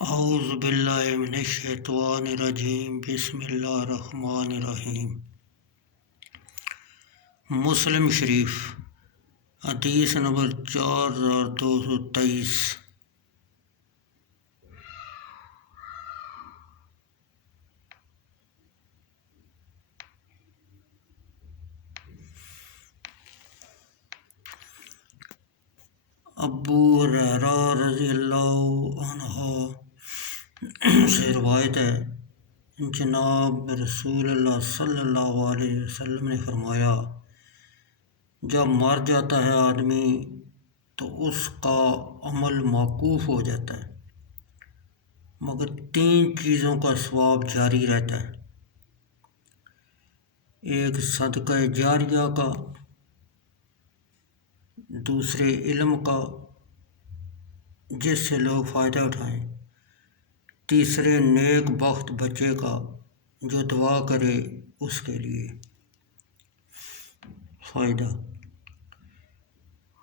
اعوذ باللہ من الشیطان الرجیم بسم اللہ الرحمن الرحیم۔ مسلم شریف حدیث نمبر 4223۔ ابو ہریرہ رضی اللہ عنہ سے روایت ہے، جناب رسول اللہ صلی اللہ علیہ وسلم نے فرمایا، جب مر جاتا ہے آدمی تو اس کا عمل موقوف ہو جاتا ہے، مگر 3 چیزوں کا ثواب جاری رہتا ہے۔ ایک صدقہ جاریہ کا، دوسرے علم کا جس سے لوگ فائدہ اٹھائیں، تیسرے نیک بخت بچے کا جو دعا کرے اس کے لیے۔ فائدہ: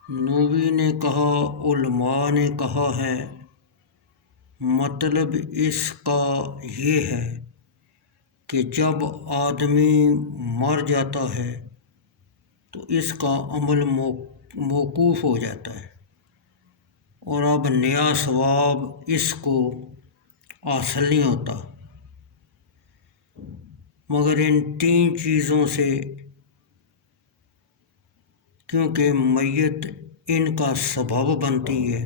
نووی نے کہا، علماء نے کہا ہے، مطلب اس کا یہ ہے کہ جب آدمی مر جاتا ہے تو اس کا عمل موقوف ہو جاتا ہے اور اب نیا ثواب اس کو حاصل نہیں ہوتا، مگر ان 3 چیزوں سے، کیونکہ میت ان کا سبب بنتی ہے۔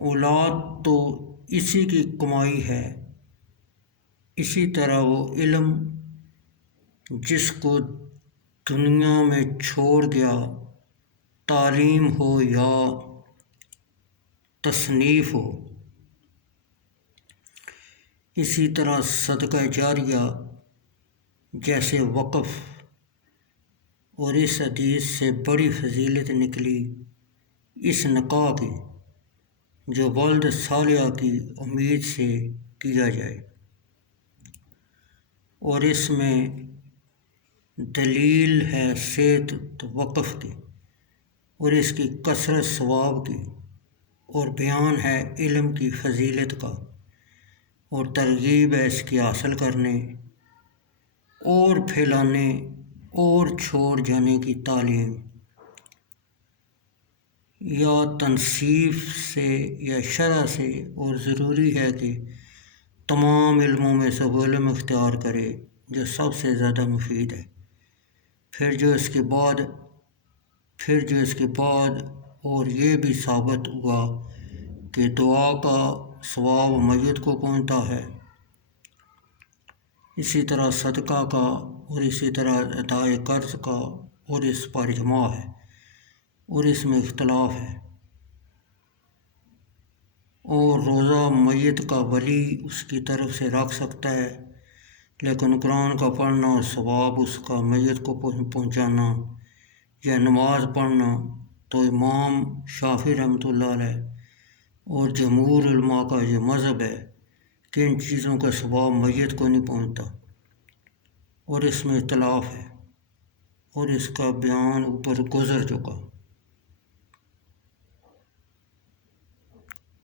اولاد تو اسی کی کمائی ہے، اسی طرح وہ علم جس کو دنیا میں چھوڑ گیا، تعلیم ہو یا تصنیف ہو۔ اسی طرح صدقہ جاریہ جیسے وقف، اور اس حدیث سے بڑی فضیلت نکلی اس نکاح کی جو ولد صالح کی امید سے کیا جائے، اور اس میں دلیل ہے صحت وقف کی اور اس کی کثرت ثواب کی، اور بیان ہے علم کی فضیلت کا، اور ترغیب ہے اس کی حاصل کرنے اور پھیلانے اور چھوڑ جانے کی تعلیم، یا تنصیف سے یا شرع سے، اور ضروری ہے کہ تمام علموں میں سے وہ علم اختیار کرے جو سب سے زیادہ مفید ہے۔ پھر جو اس کے بعد اور یہ بھی ثابت ہوا کہ دعا کا ثواب میت کو پہنچتا ہے، اسی طرح صدقہ کا، اور اسی طرح ادائے قرض کا، اور اس پر اجماع ہے اور اس میں اختلاف ہے۔ اور روزہ میت کا ولی اس کی طرف سے رکھ سکتا ہے، لیکن قرآن کا پڑھنا ثواب اس کا میت کو پہنچانا یا نماز پڑھنا تو امام شافعی رحمۃ اللہ علیہ اور جمہور علماء کا یہ مذہب ہے کہ ان چیزوں کا ثواب میت کو نہیں پہنچتا، اور اس میں اختلاف ہے، اور اس کا بیان اوپر گزر چکا۔